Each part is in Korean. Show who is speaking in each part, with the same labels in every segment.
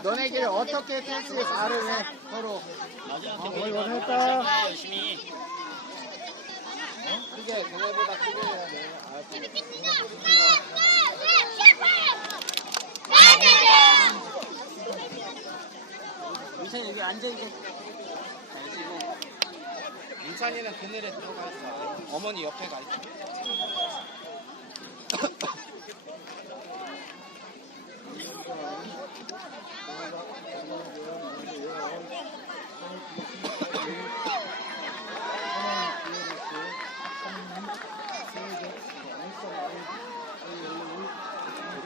Speaker 1: 야, 너네끼리 어떻게 패스 다르네, 서로. 어, 이거 했다.
Speaker 2: 열심히.
Speaker 1: 크게, 해야 돼.
Speaker 2: 민찬이 여기 앉아 이제. 잘 쉬고.
Speaker 1: 민찬이는 그늘에 들어가 있어. 어머니 옆에 가 있어.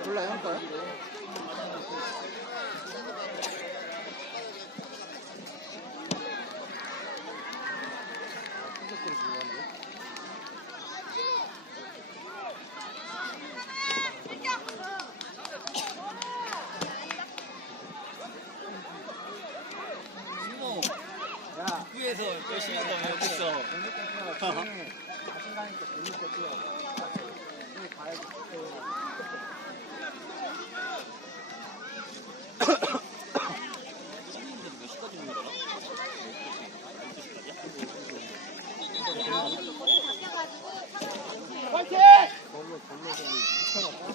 Speaker 1: 몰라 형 거야?
Speaker 2: 신모. 학교에서 열심히 했다면 여기 있어.
Speaker 1: 자신감 있게 재밌게 뛰어. 형이 가야지.
Speaker 2: 선생님들이 몇 시까지 오는 거라?
Speaker 1: 파이팅! 걸로 걸로 걸로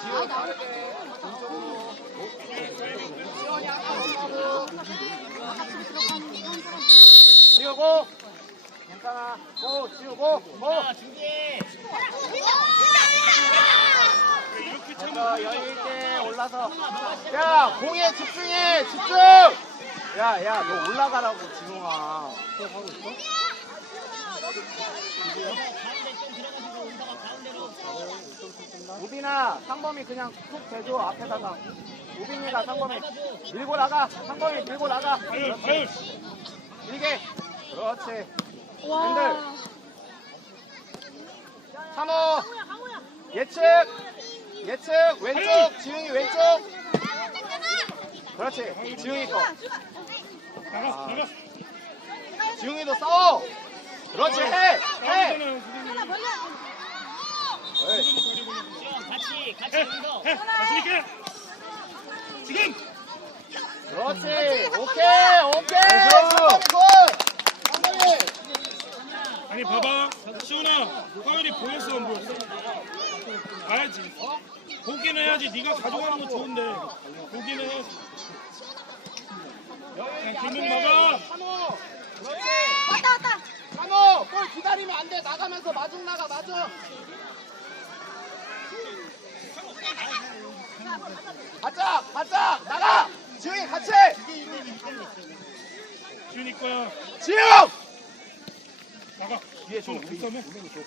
Speaker 1: 지호 빠르게 왼쪽으로 지원이 아까 지우고 괜찮아 고 지우고 고
Speaker 2: 자, 준비해.
Speaker 1: 있게 올라서. 야 공에 집중해 집중! 야야 너 올라가라고 지용아 또 하고 있어? 우빈아 상범이 그냥 툭 대줘 앞에다가. 우빈이가 상범이. 밀고 나가 상범이 밀고 나가. 그렇지 길게. 그렇지. 핸들. 찬호. 예측 예측 왼쪽 지웅이 왼쪽. 그렇지 지웅이 거. 아. 지웅이도 싸워. 그렇지 해해.
Speaker 2: 지원 같이 같이 운동.
Speaker 3: 지금
Speaker 1: 그렇지 오케이 오케이.
Speaker 3: 아니 봐봐. 시훈아 서열이 보였어 안 보였어? 봐야지. 보기는 해야지. 네가 가져가는 거 좋은데. 보기는 해야지 그냥 길목 막아
Speaker 1: 찬호 그렇지 왔다 왔다. 찬호 볼 기다리면 안 돼. 나가면서 마중 나가 마중. 가자 가자. 나가. 지웅이 같이
Speaker 3: 지훈이 거야
Speaker 1: 지웅
Speaker 3: 나가.
Speaker 1: 뒤에 줘
Speaker 3: 우리
Speaker 1: 우빈이 줘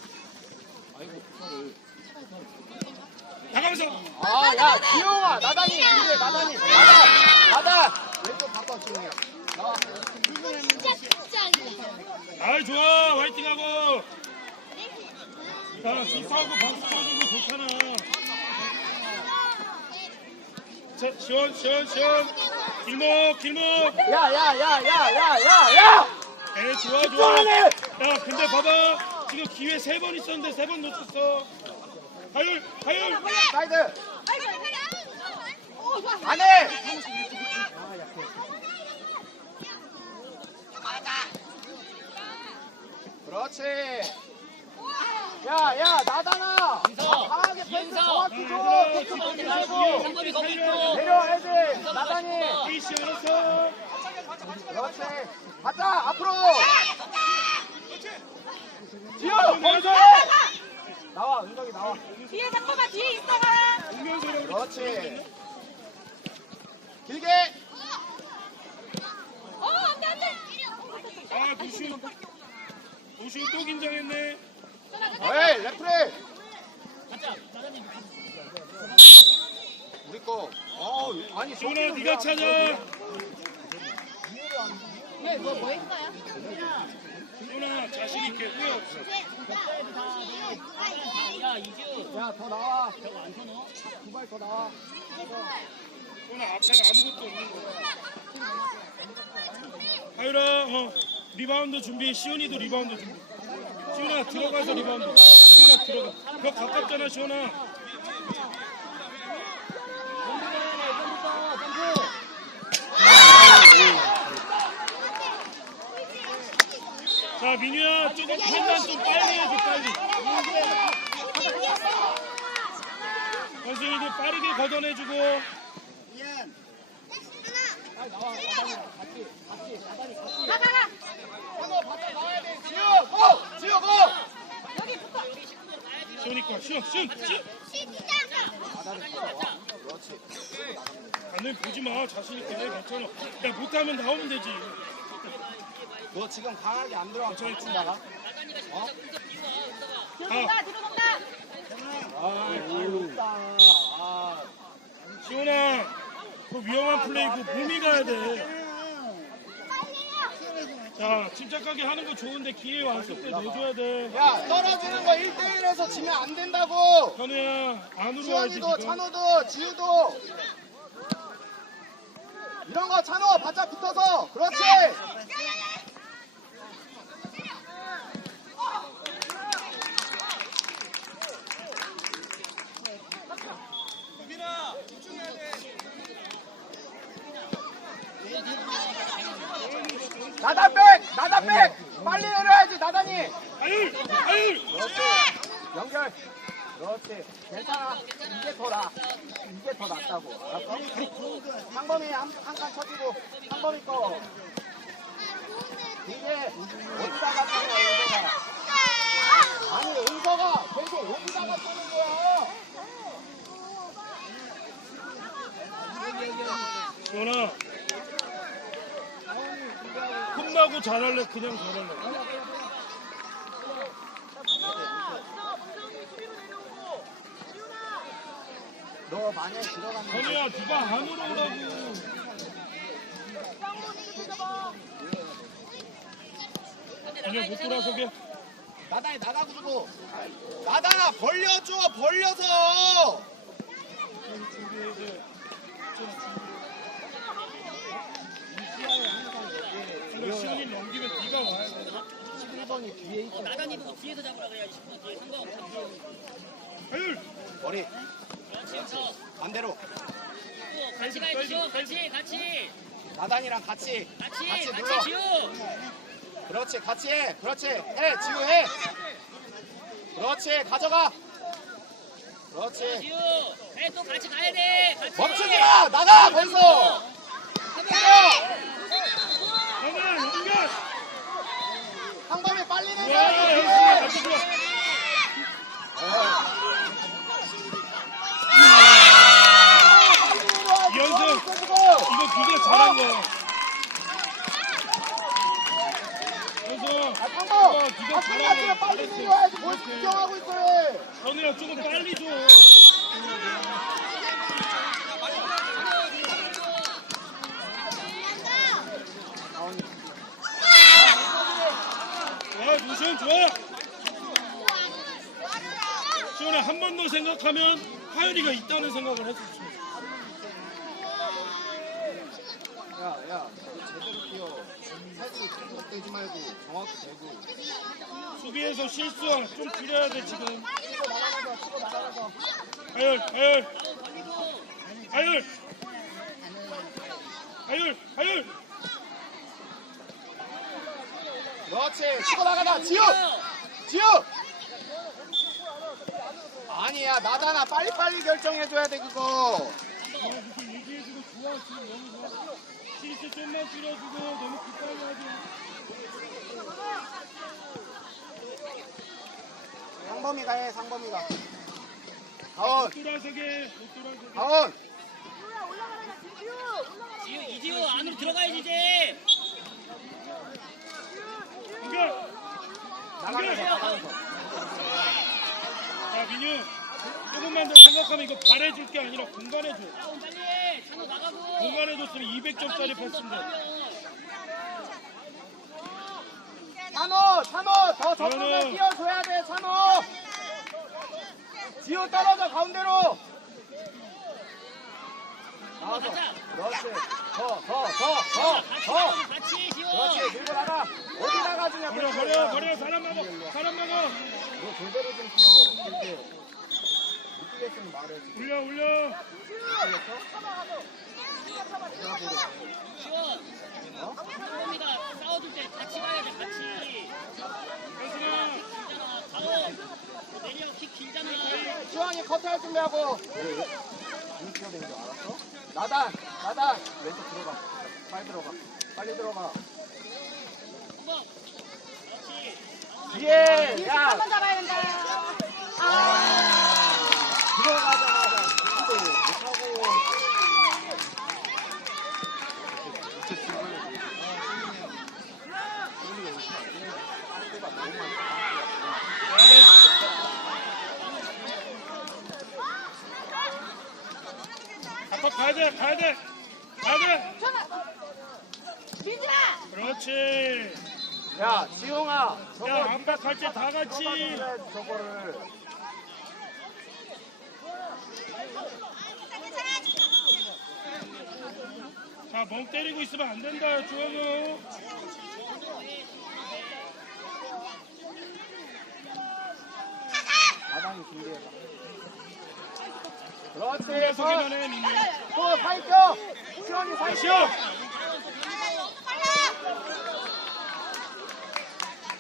Speaker 3: 나가면서
Speaker 1: 아야 지웅아 나단이 뒤에 나단이. 나단 나단. 왼쪽 바꿔 지웅이야 나와
Speaker 3: 아이 좋아. 화이팅하고. 자 기사하고 박수 쳐주고 좋잖아. 자 시원 시원 시원. 길목 길목.
Speaker 1: 야 야 야 야 야 야 야!
Speaker 3: 에 좋아 좋아. 야 근데 봐봐. 지금 기회 세 번 있었는데 세 번 놓쳤어 하율 하율
Speaker 1: 사이드. 안해 그렇지. 야 야 나다나.
Speaker 2: 민서,
Speaker 1: 강하게 패스. 정확히 줘.
Speaker 3: 응,
Speaker 1: 테크 말고.
Speaker 3: 그래.
Speaker 2: 상범이 거기 있고.
Speaker 1: 내려야지 나다니.
Speaker 3: 에이씨 알았어
Speaker 1: 그렇지. 가자 앞으로. 거기서 나와 은덕이 나와
Speaker 4: 뒤에 잠깐만 뒤에
Speaker 3: 그래
Speaker 1: 그렇지. 길게.
Speaker 4: 어 안돼 안돼.
Speaker 3: 아 노슈. 노슈 또 긴장했네.
Speaker 1: 에이 레프리. 우리 거. 어? 어, 아니 저기
Speaker 3: 네가 찾아. 시 훈아 자신 있게 없어
Speaker 2: 야 이주
Speaker 1: 야더 나와.
Speaker 2: 저거 안 서너?
Speaker 1: 두 발 더 나와.
Speaker 3: 시훈아 앞에는 아무것도 없는 거야. 하율아 어 리바운드 준비. 시훈이도 리바운드 준비. 시훈아 들어가서 리바운드. 시훈아 들어가. 벽 가깝잖아 시훈아 자 민유야 조금 판단 좀 빨리 해줘 빨리 선생님들 빠르게 걷어내주고
Speaker 1: 한번 바짝 나와야 돼 지우 고! 지우 고!
Speaker 3: 시훈이 거 시훈 시훈 시훈 안돼 보지 마 자신 있게 해 괜찮아 야 못하면 나오면 되지
Speaker 1: 너 지금 강하게 안 들어가면 저리 나가. 어?
Speaker 4: 돈다 뒤로 돈다.
Speaker 1: 아아
Speaker 3: 시훈아 그 위험한 플레이 그 몸이 가야 돼. 자 침착하게 하는 거 좋은데 기회 왔을 때 내줘야 돼.
Speaker 1: 야 떨어지는 거 1대1에서 지면 안 된다고.
Speaker 3: 현우야 안으로 와야지
Speaker 1: 수원이도
Speaker 3: 지금.
Speaker 1: 찬호도 지우도. 이런 거 찬호 바짝 붙어서 그렇지 나단 백! 나단 백! 빨리 내려야지 나단이
Speaker 3: 아유 아유.
Speaker 1: 연결. 그렇지. 괜찮아. 이게 더 나. 이게 더 낫다고. 알았어? 상범이 한, 한칸 쳐주고, 상범이 거. 이게 어디다가 쏘는 거야, 은서가. 아니, 은서가 계속 어디다가 쏘는 거야.
Speaker 3: 시훈아 혼나고 잘할래 그냥 잘할래.
Speaker 1: 너 만약에 들어가면.
Speaker 3: 현우야 네가 안으로 오라고. 아니야 못 돌아서게.
Speaker 1: 나단이 나가고 주고. 나단아, 벌려줘, 벌려서.
Speaker 3: 그래 시훈이 넘기면 네가 와야 돼.
Speaker 1: 11번이 뒤에 있어.
Speaker 2: 나단이도 뒤에서 잡으라 그래야지 뒤에 상관
Speaker 3: 아유.
Speaker 1: 머리.
Speaker 2: 그렇죠
Speaker 1: 반대로.
Speaker 2: 또 같이 가야지 지우 같이 같이.
Speaker 1: 나단이랑 같이.
Speaker 2: 같이
Speaker 1: 같이
Speaker 2: 같이
Speaker 1: 눌러.
Speaker 2: 지우.
Speaker 1: 그렇지 같이 해. 그렇지. 해 지우 해. 그렇지 가져가. 그렇지.
Speaker 2: 지우. 해또 같이 가야 돼. 같이.
Speaker 1: 멈추지 마 나가 거기서!
Speaker 3: 현우야! 연결.
Speaker 1: 상범이 빨리
Speaker 3: 야
Speaker 1: 내려야지
Speaker 3: 열심히 같이 들어. 이현승. 네가 잘한 거야.
Speaker 1: 아
Speaker 3: 어,
Speaker 1: 상범
Speaker 3: 네가
Speaker 1: 아
Speaker 3: 잘한
Speaker 1: 끝났으면. 빨리 내려야지 뭘 구경하고 있어 해
Speaker 3: 현우야 조금 빨리 줘. 아, 노시현 좋아. 시원아 한 번 더 생각하면 하율이가 있다는 생각을 했었지.
Speaker 1: 야야 제대로 뛰어. 살짝 뚝뚝대지 말고 정확히 대고.
Speaker 3: 수비에서 실수야 좀 줄여야 돼 지금.
Speaker 1: 치고 나가면서 치고 나가면서
Speaker 3: 하율, 하율, 하율, 하율, 하율.
Speaker 1: 그렇지. 치고 나가다 지우! 지우! 아니야 나잖아. 빨리빨리 결정해줘야 돼 그거.
Speaker 3: 아, 그렇게 얘기해주고 좋아 지금 너무 좋아. 실수 좀만 줄여주고 너무 급하게 하지.
Speaker 1: 상범이가 해 상범이가. 가온
Speaker 3: 못 돌아서게, 못 돌아서게.
Speaker 1: 가온
Speaker 2: 지우 이지우 안으로 들어가야지 이제.
Speaker 3: 연결.
Speaker 1: 나가면서 나가면서
Speaker 3: 야 민유, 조금만 더 생각하면 이거 바래줄 게 아니라 공간해줘.
Speaker 2: 빨리
Speaker 3: 넣었으면 200점짜리 패스인데.
Speaker 1: 찬호, 찬호, 더
Speaker 3: 찬호.
Speaker 1: 뛰어줘야 돼, 찬호. 지호 떨어져 가운데로. 나와서. 그렇지. 더, 더, 더, 더, 더.
Speaker 2: 같이 지워.
Speaker 1: 그렇지. 밀고 나가. 어디 나가주냐?
Speaker 3: 버려, 버려, 버려. 사람 막어. 사람 막어.
Speaker 1: 너 제대로 좀 뛰어. 이렇게. 못 뛰겠으면 말해.
Speaker 3: 올려, 올려.
Speaker 2: 지워. 소범이가 싸워줄 때 같이 가야 돼. 같이. 길잖아. 가오. 내려 킥 길잖아.
Speaker 1: 시원이 커트할 준비하고. 왜 뛰어댕겨 알았어? 나단, 나단. 왼쪽 들어가. 빨리 들어가. 빨리 들어가.
Speaker 2: 한번. 그렇지.
Speaker 1: 뒤에, 야,
Speaker 4: 한번 잡아야 된다. 아.
Speaker 3: 아빠 가야 돼, 가야 돼. 가야 돼. 그렇지.
Speaker 1: 야, 지용아,
Speaker 3: 야, 갈때다 같이.
Speaker 1: 저거를.
Speaker 3: 자, 멍 때리고 있으면 안 된다, 주원우.
Speaker 1: 마당이 준비해봐. 그렇지,
Speaker 3: 소개만
Speaker 1: 서,
Speaker 3: 해, 민규.
Speaker 1: 또 살펴. 시원이
Speaker 3: 자,
Speaker 1: 살펴.
Speaker 3: 시원.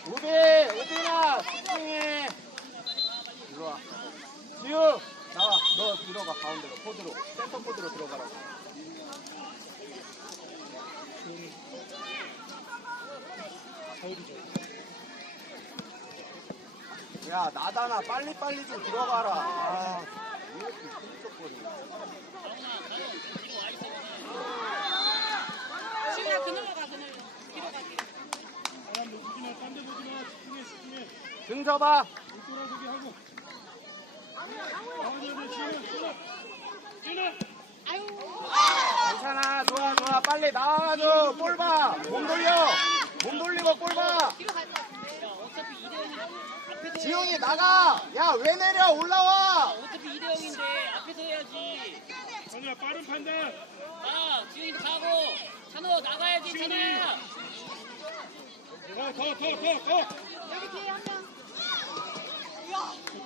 Speaker 1: 우비, 우빈아. 이리 와. 지우, 나와. 너 들어가, 가운데로, 코드로. 센터 코드로 들어가라고. 야, 나다나, 빨리빨리 좀 들어가라. 아, 왜 이렇게 끈적거리냐.
Speaker 4: 지훈아 그늘로 가 그늘로. 뒤로 가 뒤로.
Speaker 3: 사람 놓치지 마, 딴데 보지 마. 집중해, 집중해.
Speaker 1: 등 접어.
Speaker 3: 돌아서기 하고. 가운데 있는 지훈아, 지훈아. 지훈아.
Speaker 1: 괜찮아, 좋아, 좋아. 빨리 나와줘. 볼 봐. 몸 돌려. 몸 돌리고 볼 봐.
Speaker 4: 뒤로 갈것 같
Speaker 1: 지용이 나가. 야, 왜 내려? 올라와.
Speaker 2: 어차피 2대 0인데 앞에서 해야지.
Speaker 3: 정우야, 빠른 판단.
Speaker 2: 아, 지훈이도 가고. 찬호 나가야지, 찬호야.
Speaker 3: 더, 더, 더, 더, 더.
Speaker 4: 여기 뒤에 한 명.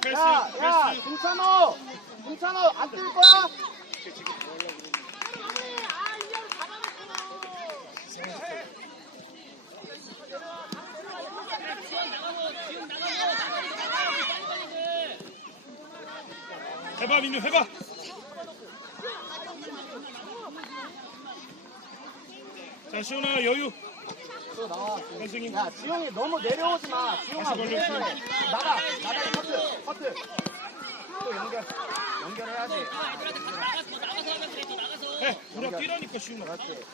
Speaker 3: 패스,
Speaker 1: 야, 야,
Speaker 3: 패스.
Speaker 1: 김찬호. 김찬호 안 뛸 거야?
Speaker 4: 아 이대로 잡아놨잖아.
Speaker 3: 해봐, 민규, 해봐. 자, 시원아, 여유.
Speaker 1: 또 나와.
Speaker 3: 선생님.
Speaker 1: 야, 지용이 너무 내려오지 마. 지용아,
Speaker 3: 다시
Speaker 1: 왜
Speaker 3: 걸려,
Speaker 1: 내려? 나가. 나가. 커트. 커트. 또 연결. 연결해야지.
Speaker 2: 아, 가-.
Speaker 3: 해, 돌아 뛰라니까, 시원아.
Speaker 1: 그렇지.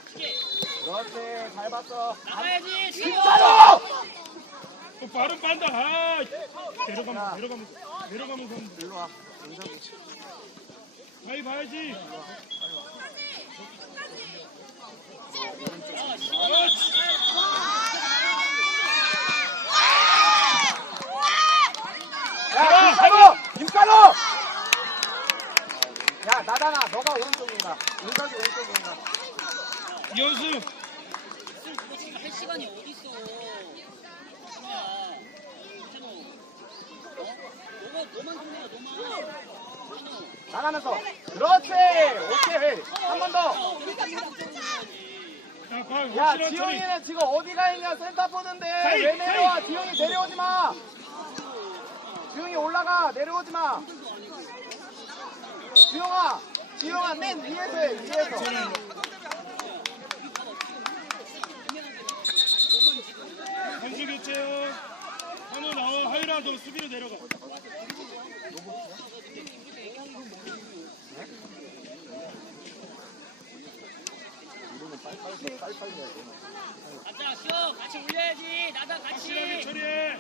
Speaker 1: 그렇지. 잘 봤어.
Speaker 2: 나가야지.
Speaker 1: 김
Speaker 3: 또 빠른 판단. 아, 내려가면, 내려가면, 내려가면 그럼
Speaker 1: 일로 와. 윤석이.
Speaker 3: 가위 봐야지. 그렇지.
Speaker 1: 야, 김찬호! 김찬호! 야, 나다나. 너가 오른쪽인가? 윤석이 왼쪽인가?
Speaker 3: 이현수.
Speaker 2: 할 시간이 어딨
Speaker 1: 나가면서. 그렇지. 오케이. 한 번 더.
Speaker 3: 자, 봐,
Speaker 1: 야,
Speaker 3: 확실한 처리.
Speaker 1: 지용이는 지금 어디가 있냐? 센터포드인데. 왜 내려와? 지용이 내려오지 마. 지용이 올라가. 내려오지 마. 지용아. 지용아, 맨 위에서 해. 위에서.
Speaker 3: 선수 교체요. 한우 나와. 하유라 너 수비로 내려가.
Speaker 2: 가자, 쉬어. 같이 올려야지. 나다 같이.
Speaker 3: 처리해.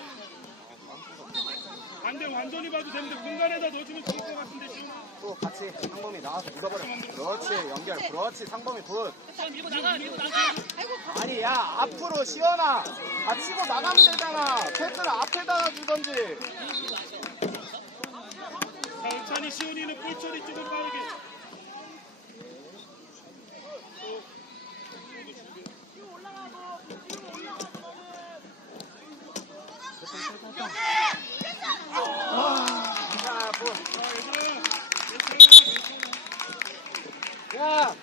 Speaker 3: 반대 완전히 봐도 되는데 공간에다 넣어주면 좋을 것 같은데 지금.
Speaker 1: 또 같이 상범이 나와서 밀어버려. 그렇지, 연결. 그렇지, 상범이 굿.
Speaker 2: 밀고 나가 밀고 나가
Speaker 1: 아니, 야, 앞으로 시원아. 아, 치고 나가면 되잖아. 패스를 앞에다 주던지.
Speaker 3: 자, 은찬이 시훈이는 볼 처리 조금 빠르게.
Speaker 1: 야, 굿.
Speaker 3: 자, 얘들아. 괜찮아,
Speaker 1: 야.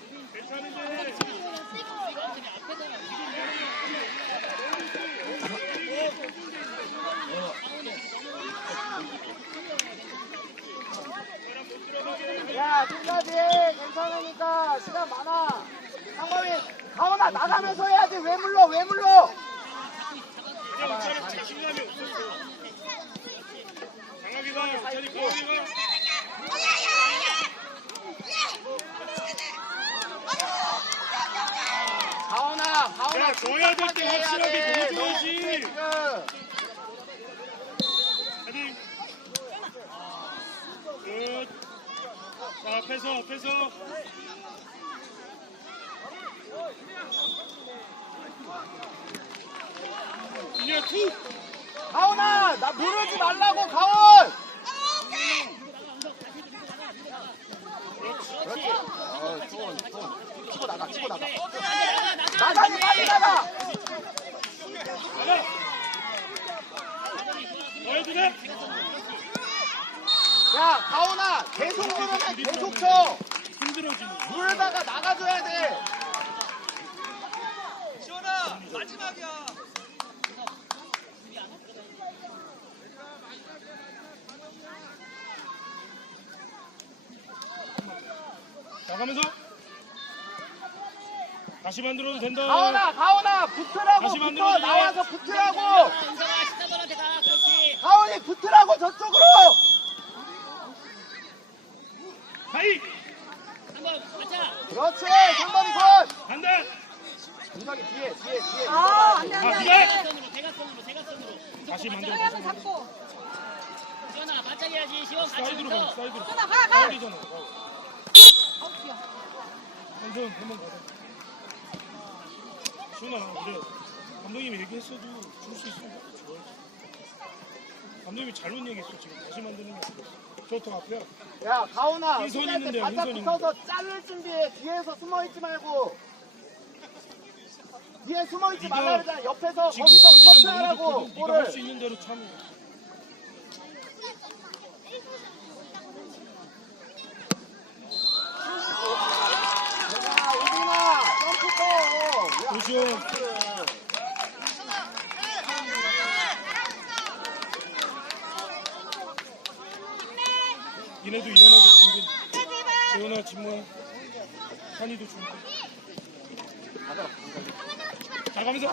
Speaker 1: 야, 끝까지 괜찮으니까 시간 많아. 상범이, 가온아, 나가면서 해야지. 왜 물러, 왜 물러?
Speaker 3: 은찬이 강하게 가.
Speaker 1: 가온아, 가온아.
Speaker 3: 야, 줘야 될때
Speaker 1: 해야
Speaker 3: 확실하게
Speaker 1: 돼.
Speaker 3: 넣어줘야지.
Speaker 1: 너무 지금.
Speaker 3: 헤딩. 굿. 자, 앞에서, 앞에서. 이제 툭!
Speaker 1: 가온아, 나 누르지 말라고, 가온! 그렇지. 어, 좋은, 좋은. 치고 나가, 치고 나가. 빨리 나가! 야, 가온아, 계속 누르면 계속 쳐!
Speaker 3: 힘들어지는.
Speaker 1: 누르다가 나가줘야 돼!
Speaker 3: 나가면서. 다시 만들어도 된다.
Speaker 1: 가온아, 가온아, 붙으라고,
Speaker 3: 다시
Speaker 1: 붙어! 나와서 붙으라고!
Speaker 2: 은서가 시다번한테 가 그렇지
Speaker 1: 가온이 붙으라고, 저쪽으로!
Speaker 3: 하이!
Speaker 2: 한번 가자
Speaker 1: 그렇지, 상범이 굿!
Speaker 3: 간다!
Speaker 1: 윤석이 뒤에, 뒤에, 뒤에.
Speaker 4: 아, 안 돼,
Speaker 3: 아,
Speaker 4: 안 돼, 안
Speaker 3: 그래?
Speaker 4: 돼.
Speaker 2: 대각선으로 대각선으로 대각선으로
Speaker 3: 다시
Speaker 4: 한번
Speaker 3: 만들어줘.
Speaker 4: 잡고.
Speaker 2: 시원아 바짝 해야지 시원 같이
Speaker 3: 사이드로 가,
Speaker 2: 붙어
Speaker 3: 사이드로.
Speaker 4: 하나, 가, 가.
Speaker 3: 파울이잖아. 파울.
Speaker 4: 아우, 귀여워.
Speaker 3: 한번 한번 가자. 시훈아, 그래. 감독님이 얘기했어도 줄 수 있으면 좋아. 감독님이 잘못 얘기했어 지금 다시 만드는 게 아니라. 저더 앞이야.
Speaker 1: 야, 가온아,
Speaker 3: 흰손
Speaker 1: 수비할 때
Speaker 3: 있는데,
Speaker 1: 바짝 붙어서 자를 준비해. 뒤에서 숨어 있지 말고. 뒤에 숨어 있지
Speaker 3: 네가
Speaker 1: 말라 그러잖아. 옆에서
Speaker 3: 지금
Speaker 1: 거기서
Speaker 3: 컨디션 너무
Speaker 1: 커트하라고.
Speaker 3: 네가 할수
Speaker 1: 볼을.
Speaker 3: 있는 대로 참.
Speaker 1: 야, 우빈아, 점프 떠. 야,
Speaker 3: 조시원. 니네도 일어나고 준비. 재현아, 진모야. 한이도 준비. 잘 가면서.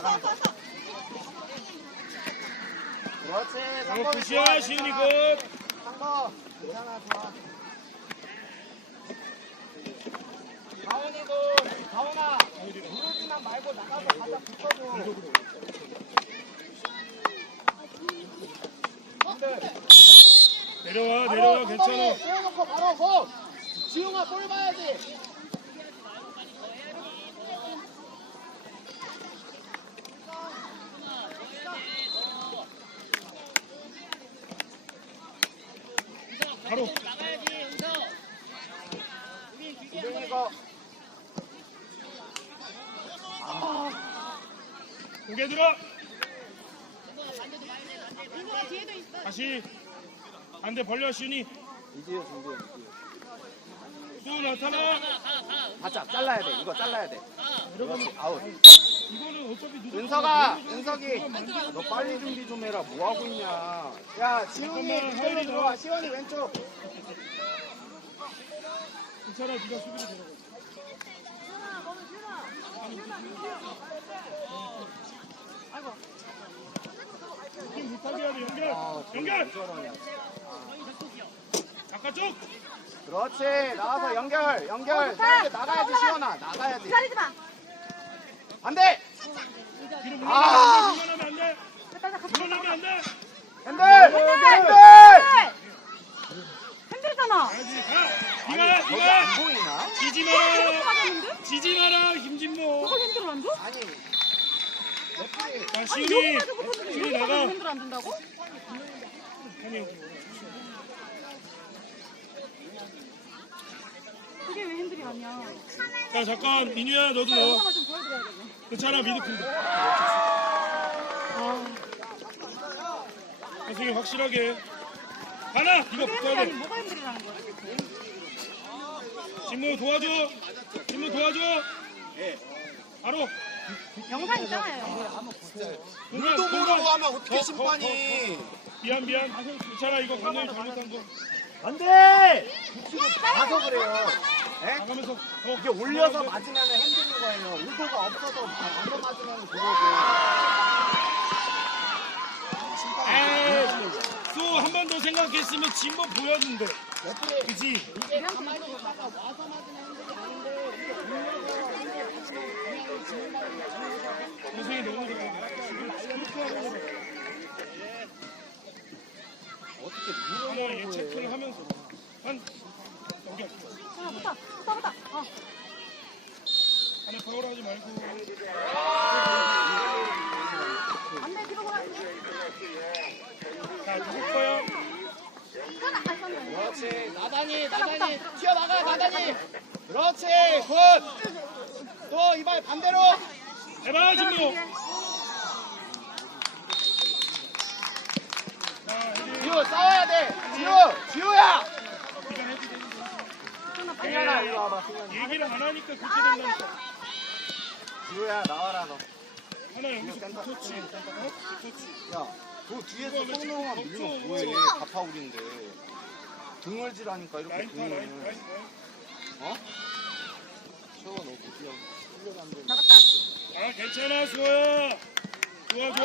Speaker 1: 그렇지.
Speaker 3: 어,
Speaker 1: 상범이
Speaker 3: 굿이야,
Speaker 1: 괜찮아.
Speaker 3: 굿.
Speaker 1: 상범. 괜찮아, 좋아. 가온이도, 가온아. 누르지만 말고 나가서 바짝 붙어줘.
Speaker 3: 내려와, 내려와, 괜찮아.
Speaker 1: 세워놓고 바로 서. 지웅아, 볼 봐야지.
Speaker 3: 바로.
Speaker 2: 나가야지 은서 우리 길게
Speaker 1: 우빈이
Speaker 2: 한번
Speaker 1: 거.
Speaker 3: 고개 들어.
Speaker 2: 반대도 가야 돼 반대
Speaker 4: 이거가 뒤에도 있어.
Speaker 3: 다시. 반대 벌려, 시윤이.
Speaker 1: 이지효 준비해.
Speaker 3: 또 나타나.
Speaker 1: 바짝 잘라야 돼. 이거 잘라야 돼. 그렇지. 아웃.
Speaker 3: 이거는 어차피 누가
Speaker 1: 은석아, 은석이, 너 빨리 준비 좀 해라. 뭐 하고 있냐? 야, 지훈이
Speaker 3: 잠깐만,
Speaker 1: 이쪽으로
Speaker 3: 하율이
Speaker 1: 들어와. 시원이 왼쪽.
Speaker 3: 괜찮아, 네가 수비로 들어가. 느낌 못하게 해야 돼, 연결.
Speaker 1: 아,
Speaker 3: 연결.
Speaker 1: 저러냐.
Speaker 3: 바깥쪽.
Speaker 1: 그렇지. 나와서 연결, 연결.
Speaker 4: 어,
Speaker 1: 나가야지, 시원아. 나가야지.
Speaker 4: 기다리지 마.
Speaker 1: 안 돼!
Speaker 3: 뒤로
Speaker 1: 아.
Speaker 3: 물러나면 안 돼. 물러나면 안 돼.
Speaker 1: 핸들! 핸들!
Speaker 4: 핸들! 힘들잖아.
Speaker 3: 가야지 가 니가 니가
Speaker 1: 안 보이나?
Speaker 3: 지지 마라
Speaker 4: 맞았는데?
Speaker 3: 지지 마라 김진모
Speaker 4: 그걸 힘들어 안 줘?
Speaker 1: 아니
Speaker 3: 자
Speaker 4: 아니
Speaker 3: 시윤이
Speaker 4: 여기 가지고 붙었는데
Speaker 3: 시윤이
Speaker 4: 여기
Speaker 3: 나가
Speaker 4: 힘들어 안 준다고?
Speaker 3: 아니 여기
Speaker 4: 그게 왜 힘들이 아니야?
Speaker 3: 자 잠깐 민유야 너도. 넣어
Speaker 4: 영상을 좀 보여드려야겠네.
Speaker 3: 괜찮아 미드필더
Speaker 4: 아,
Speaker 3: 선생님 확실하게. 하나 이거
Speaker 4: 그게
Speaker 3: 붙어야
Speaker 4: 아니
Speaker 3: 돼
Speaker 4: 뭐가 힘들이라는 거야?
Speaker 3: 진모 도와줘. 진모 도와줘. 바로.
Speaker 4: 영상 있잖아요.
Speaker 3: 공간
Speaker 1: 물도 모르고
Speaker 3: 공간
Speaker 1: 하면 어떻게 심판이.
Speaker 3: 미안 미안. 괜찮아. 이거 감독이 잘못한 거
Speaker 1: 안돼! 가서 그래요. 에?
Speaker 3: 나가면서 어
Speaker 1: 이게 올려서 맞으면 핸들인 거예요. 의도가 없어서 얻어 맞으면 그거고
Speaker 3: 에이 또한 번 더 생각했으면 보여준대.
Speaker 1: 레프리
Speaker 3: 그지?
Speaker 1: 이게 가만히 있다가 와서 맞으면 아닌데 이게 올려서
Speaker 3: 선생이 너무 그렇게 거
Speaker 1: 어떻게
Speaker 3: 하나 얘
Speaker 1: 물어보고
Speaker 3: 체크를
Speaker 1: 해
Speaker 3: 하면서 한 여기
Speaker 4: 아, 붙어, 붙어, 붙어. 어.
Speaker 3: 안에 파울하지 말고.
Speaker 4: 안돼 뒤로 돌아.
Speaker 3: 자 누구 거야
Speaker 4: 하나 안 썼네.
Speaker 1: 그렇지. 나단이 나단이. 튀어나가 나단이. 그렇지. 굿또 이발 반대로.
Speaker 3: 해봐 진모 자 이제
Speaker 1: 지우 싸워야 돼 지우 지우야
Speaker 3: 네가 해도 돼
Speaker 4: 하나 빨리.
Speaker 1: 승현아 이리 와봐 승현이
Speaker 3: 얘기를 안 하니까 그렇게 된다니까
Speaker 1: 지우야 나와라 너
Speaker 3: 하나 여기서 붙었지 어? 붙었지
Speaker 1: 야, 그 뒤에서 성능만 밀면 뭐해? 가파울인데. 등을질하니까 이렇게
Speaker 3: 라인 타 라인
Speaker 1: 등을.
Speaker 3: 라인
Speaker 1: 어? 채워 너 드디어 훈련 안 되는.
Speaker 4: 나갔다.
Speaker 3: 아 괜찮아 수호야 도와줘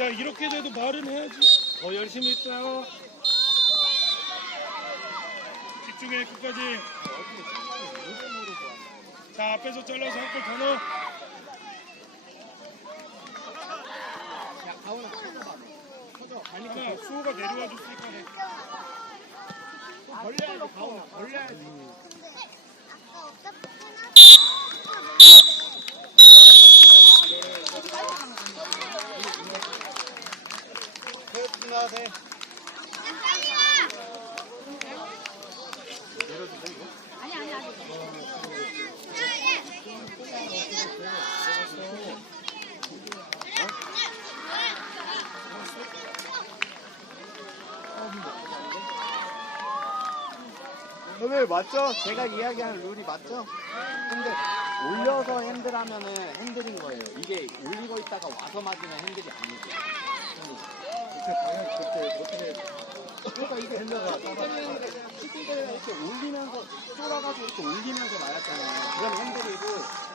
Speaker 3: 야 이렇게 돼도 말은 해야지 더 열심히 있어요 집중해 끝까지 자 앞에서 잘라서 한 골 더 넣어
Speaker 1: 야, 가훈아, 커져봐. 커져.
Speaker 3: 가니까 수호가 내려와 줬으니까 해.
Speaker 1: 벌려야지, 가훈아. 벌려야지. 세팅가 돼. 내려도 돼, 이거?
Speaker 4: 아니 아니 아니.
Speaker 1: 룰 맞죠? 제가 이야기하는 룰이 맞죠? 근데 올려서 핸들하면은 핸들인 거예요. 이게 올리고 있다가 와서 맞으면 핸들이 아니죠. 방향 그때 어떻게 그러니까 이게 핸들가 슈팅대가 이렇게 올리면서 쫄아가지고 이렇게 올리면서 맞았잖아요. 그럼 핸들이고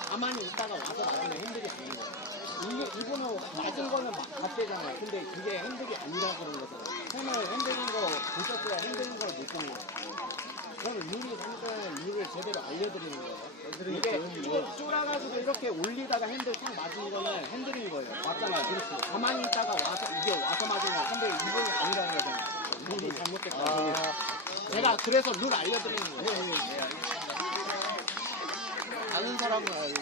Speaker 1: 가만히 있다가 와서 맞으면 핸들이 아닌 거예요. 이게 이거는 맞은 거는 맞대잖아요. 근데 그게 핸들이 아니라 그런 거죠. 손을 핸들인 거 보셨어야 핸들인 걸못본 거예요. 저는 룰이 상당한 룰을 제대로 알려드리는 거예요. 이게 쫄- 쫄아가지고 이렇게 올리다가 핸들 탁 맞은 거는 핸들인 거예요. 맞잖아요. 그렇지. 가만히 있다가 와서 이게 와서 맞으면 핸들 이번이 아니라는 거잖아요. 룰이 잘못됐다. 제가 그래서 룰 알려드리는 거예요. 아는 사람은 알고.